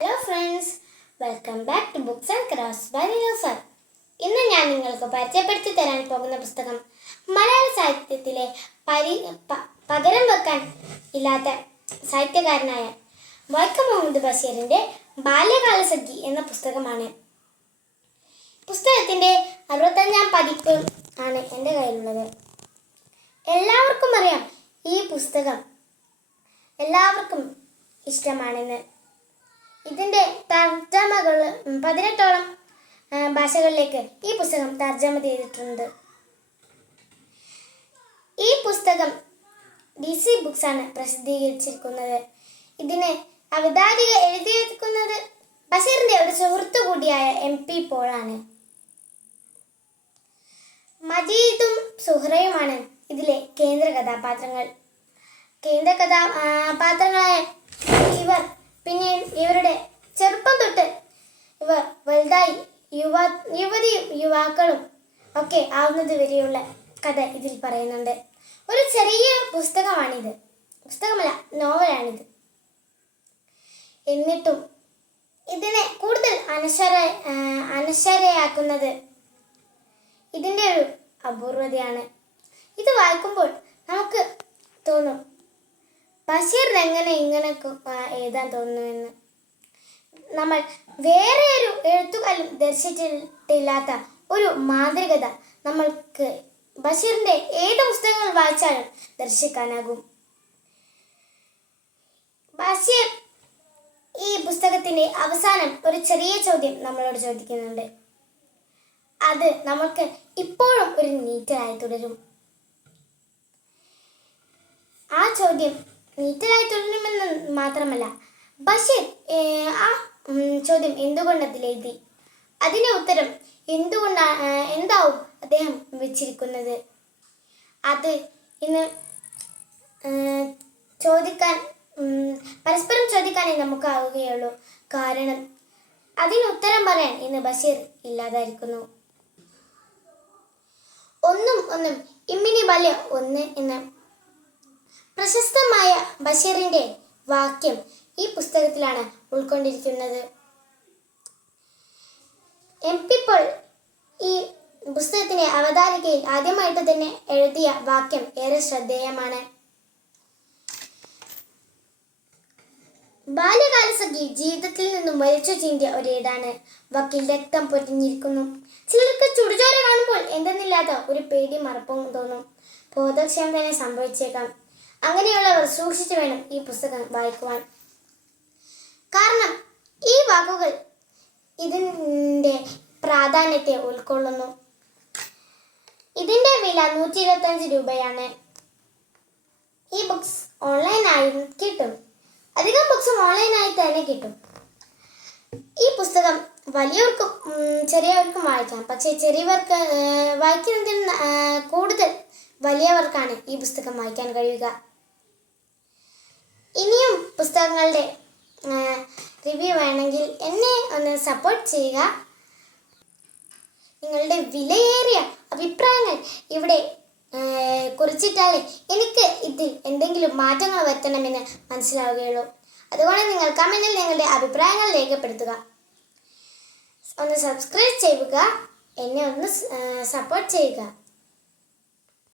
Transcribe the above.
Hello friends welcome back to books and crafts by നിലോസർ ഇന്ന് ഞാൻ നിങ്ങൾക്ക് പരിചയപ്പെടുത്തി തരാൻ പോകുന്ന പുസ്തകം മലയാള സാഹിത്യത്തിലെ പരി പകരം വെക്കാൻ ഇല്ലാത്ത സാഹിത്യകാരനായ വൈക്കം മുഹമ്മദ് ബഷീറിന്റെ ബാല്യകാല സഖി എന്ന പുസ്തകമാണ്. പുസ്തകത്തിന്റെ അറുപത്തഞ്ചാം പതിപ്പ് ആണ് എന്റെ കയ്യിലുള്ളത്. എല്ലാവർക്കും അറിയാം ഈ പുസ്തകം എല്ലാവർക്കും ഇഷ്ടമാണെന്ന്. ഇതിന്റെ തർജമകൾ പതിനെട്ടോളം ഭാഷകളിലേക്ക് ഈ പുസ്തകം തർജമ ചെയ്തിട്ടുണ്ട്. ഈ പുസ്തകം ഡി സി ബുക്സ് ആണ് പ്രസിദ്ധീകരിച്ചിരിക്കുന്നത്. ഇതിനെ അവതാരിക എഴുതിയിരിക്കുന്നത് ബഷീറിന്റെ ഒരു സുഹൃത്തു കൂടിയായ എം പി പോളാണ്. മജീദും സുഹ്രയുമാണ് ഇതിലെ കേന്ദ്ര കഥാപാത്രങ്ങൾ. കേന്ദ്ര കഥാപാത്രങ്ങളായ യുവ യുവതി യുവാക്കളും ഒക്കെ ആവുന്നത് വരെയുള്ള കഥ ഇതിൽ പറയുന്നുണ്ട്. ഒരു ചെറിയ പുസ്തകമാണിത്. പുസ്തകമല്ല നോവലാണിത്. എന്നിട്ടും ഇതിനെ കൂടുതൽ അനശ്വര അനശ്വരയാക്കുന്നത് ഇതിന്റെ ഒരു അപൂർവതയാണ്. ഇത് വായിക്കുമ്പോൾ നമുക്ക് തോന്നും ബഷീറിനെങ്ങനെ ഇങ്ങനെ എഴുതാൻ തോന്നുന്നുവെന്ന് നമ്മൾ വേറെ ഒരു എഴുത്തുകാരും ദർശിച്ചിട്ടില്ലാത്ത ഒരു മാന്ത്രികത നമ്മൾക്ക് ബഷീറിന്റെ ഏത് പുസ്തകങ്ങൾ വായിച്ചാലും ദർശിക്കാനാകും. ബഷീർ ഈ പുസ്തകത്തിന്റെ അവസാനം ഒരു ചെറിയ ചോദ്യം നമ്മളോട് ചോദിക്കുന്നുണ്ട്. അത് നമുക്ക് ഇപ്പോഴും ഒരു നീറ്റലായി തുടരും. ആ ചോദ്യം നീറ്റലായി തുടരുമെന്ന് മാത്രമല്ല ബഷീർ ആ ചോദ്യം എന്തുകൊണ്ട് അതിലെഴുതി അതിന്റെ ഉത്തരം എന്തുകൊണ്ടാണ് എന്താവും അദ്ദേഹം വെച്ചിരിക്കുന്നത്? അത് ഇന്ന് ചോദിക്കാൻ പരസ്പരം ചോദിക്കാനേ നമുക്കാവുകയുള്ളൂ. കാരണം അതിന് ഉത്തരം പറയാൻ ഇന്ന് ബഷീർ ഇല്ലാതായിരിക്കുന്നു. ഒന്നും ഒന്നും ഇമ്മിനി ബല്യ ഒന്ന് എന്ന. പ്രശസ്തമായ ബഷീറിന്റെ വാക്യം ഈ പുസ്തകത്തിലാണ് ഉൾക്കൊണ്ടിരിക്കുന്നത്. എം പി പോൾ ഈ പുസ്തകത്തിന്റെ അവതാരികയിൽ ആദ്യമായിട്ട് തന്നെ എഴുതിയ വാക്യം ഏറെ ശ്രദ്ധേയമാണ്. ബാല്യകാല സഖി ജീവിതത്തിൽ നിന്നും വലിച്ചു ചീന്തിയ ഒരേടാണ് വക്കിൽ രക്തം പൊരിഞ്ഞിരിക്കുന്നു ചിലർക്ക് ചുടുചോര കാണുമ്പോൾ എന്തെന്നില്ലാത്ത ഒരു പേടി മറപ്പും തോന്നും. ബോധക്ഷയം തന്നെ സംഭവിച്ചേക്കാം. അങ്ങനെയുള്ളവർ സൂക്ഷിച്ചു വേണം ഈ പുസ്തകം വായിക്കുവാൻ. കാരണം ഈ വാക്കുകൾ ഇതിന്റെ പ്രാധാന്യത്തെ ഉൾക്കൊള്ളുന്നു. ഇതിന്റെ വില നൂറ്റി ഇരുപത്തഞ്ച് രൂപയാണ്. ഈ ബുക്സ് ഓൺലൈനായി കിട്ടും. അധികം ബുക്സും ഓൺലൈനായി തന്നെ കിട്ടും. ഈ പുസ്തകം വലിയവർക്കും ചെറിയവർക്കും വായിക്കാം. പക്ഷേ ചെറിയവർക്ക് വായിക്കുന്നതിൽ കൂടുതൽ വലിയവർക്കാണ് ഈ പുസ്തകം വായിക്കാൻ കഴിയുക. ഇനിയും പുസ്തകങ്ങളുടെ റിവ്യൂ വേണമെങ്കിൽ എന്നെ ഒന്ന് സപ്പോർട്ട് ചെയ്യുക. നിങ്ങളുടെ വിലയേറിയ അഭിപ്രായങ്ങൾ ഇവിടെ കുറിച്ചിട്ടാലേ എനിക്ക് ഇതിൽ എന്തെങ്കിലും മാറ്റങ്ങൾ വരുത്തണമെന്ന് മനസ്സിലാവുകയുള്ളൂ. അതുകൊണ്ട് നിങ്ങൾ കമന്റിൽ നിങ്ങളുടെ അഭിപ്രായങ്ങൾ രേഖപ്പെടുത്തുക. ഒന്ന് സബ്സ്ക്രൈബ് ചെയ്യുക. എന്നെ ഒന്ന് സപ്പോർട്ട് ചെയ്യുക.